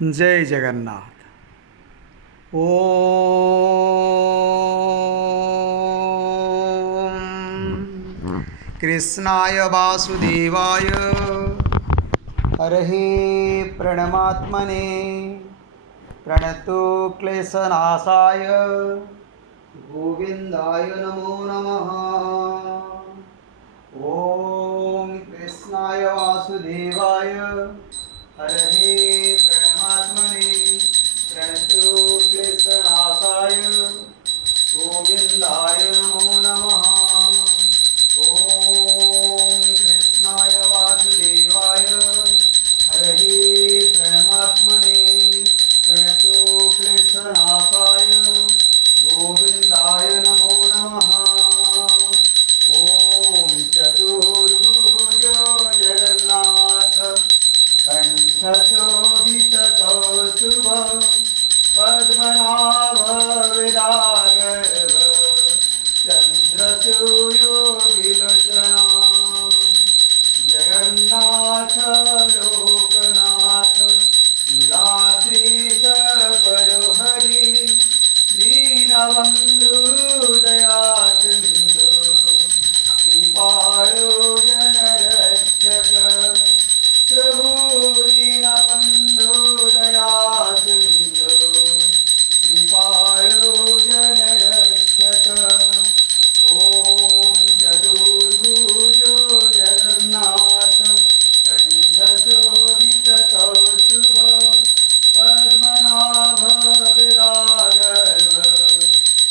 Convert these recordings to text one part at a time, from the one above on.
जय जगन्नाथ। ओम कृष्णाय वासुदेवाय हरहे प्रणमात्मने प्रणतो क्लेशनाशाय गोविंदाय नमो नमः। ओम कृष्णाय वासुदेवाय हरहे प्रणमात्मने प्रणतो क्लेशनाशाय गोविंदाय नमो नमः। ओम कृष्णाय वासुदेवाय हरहे प्रणमात्मने प्रणतो क्लेशनाशाय गोविंदाय नमो नमः। ओम चतुर्भुज जगन्नाथ कंठशोभितकौस्तुभ पद्मनाभ विरागर्भ चन्द्रसूर्योगिलोचना जगन्नाथ लोकनाथ नीलाद्रीश परोहरि दीनबन्धु दयासिन्धु कृपालो जनरक्षक प्रभु दीनबन्धु दयासिन्धु कृपालो जनरक्षक। ओम चतुर्भुजो जगन्नाथ कंठशोभितकौस्तुभ पद्मनाभ विरागर्भ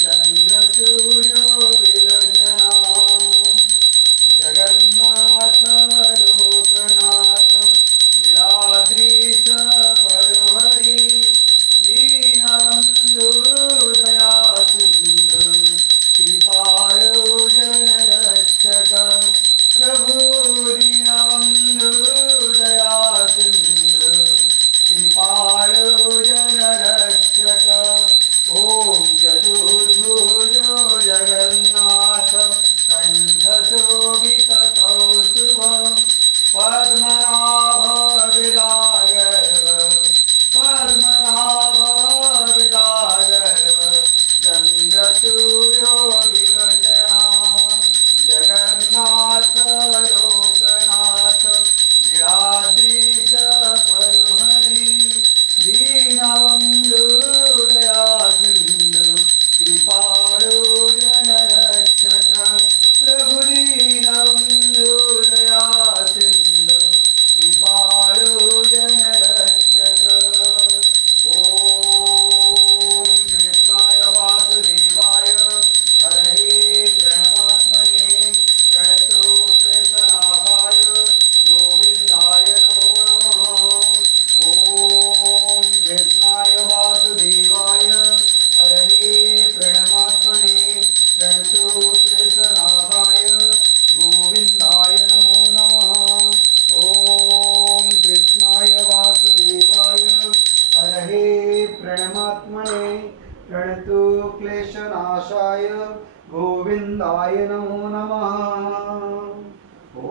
चन्द्रसूर्यो विलोचना जगन्नाथ लोकनाथ नीलाद्रीश परोहरि दीनबन्धु दयासिन्धु कृपालो जनरक्षक प्रभु दीनबन्धु दयासिन्धु कृपालो जनरक्षक। ओम चतुर्भुजो जगन्नाथ कंठशोभितकौस्तुभ पद्मनाभ विरागर्भ पद्मनाभ विरागर्भ चन्द्रसूर्यो विलोचना जगन्नाथ लोकनाथ नीलाद्रीश परोहरि दीनबन्धु दयासिन्धु कृपालो जनरक्षक प्रभु दीनबन्धु दयासिन्धु कृपालो जनरक्षक। ओम कृष्णाय वासुदेवाय हरहे प्रणमात्मने प्रणतो क्लेशनाशाय गोविंदाय नमो नमः। ओम कृष्णाय वासुदेवाय हरहे प्रणमात्मने प्रणतो क्लेशनाशाय गोविंदाय नमो नमः। ओम कृष्णाय वासुदेवाय हरहे प्रणमात्मने प्रणतो क्लेशनाशाय गोविंदाय नमो नमः।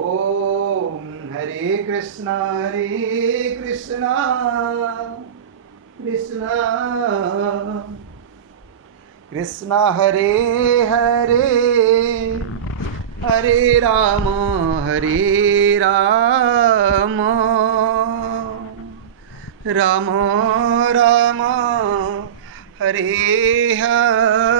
ओम हरे कृष्णा कृष्ण कृष्ण हरे हरे हरे राम राम राम हरे हरे।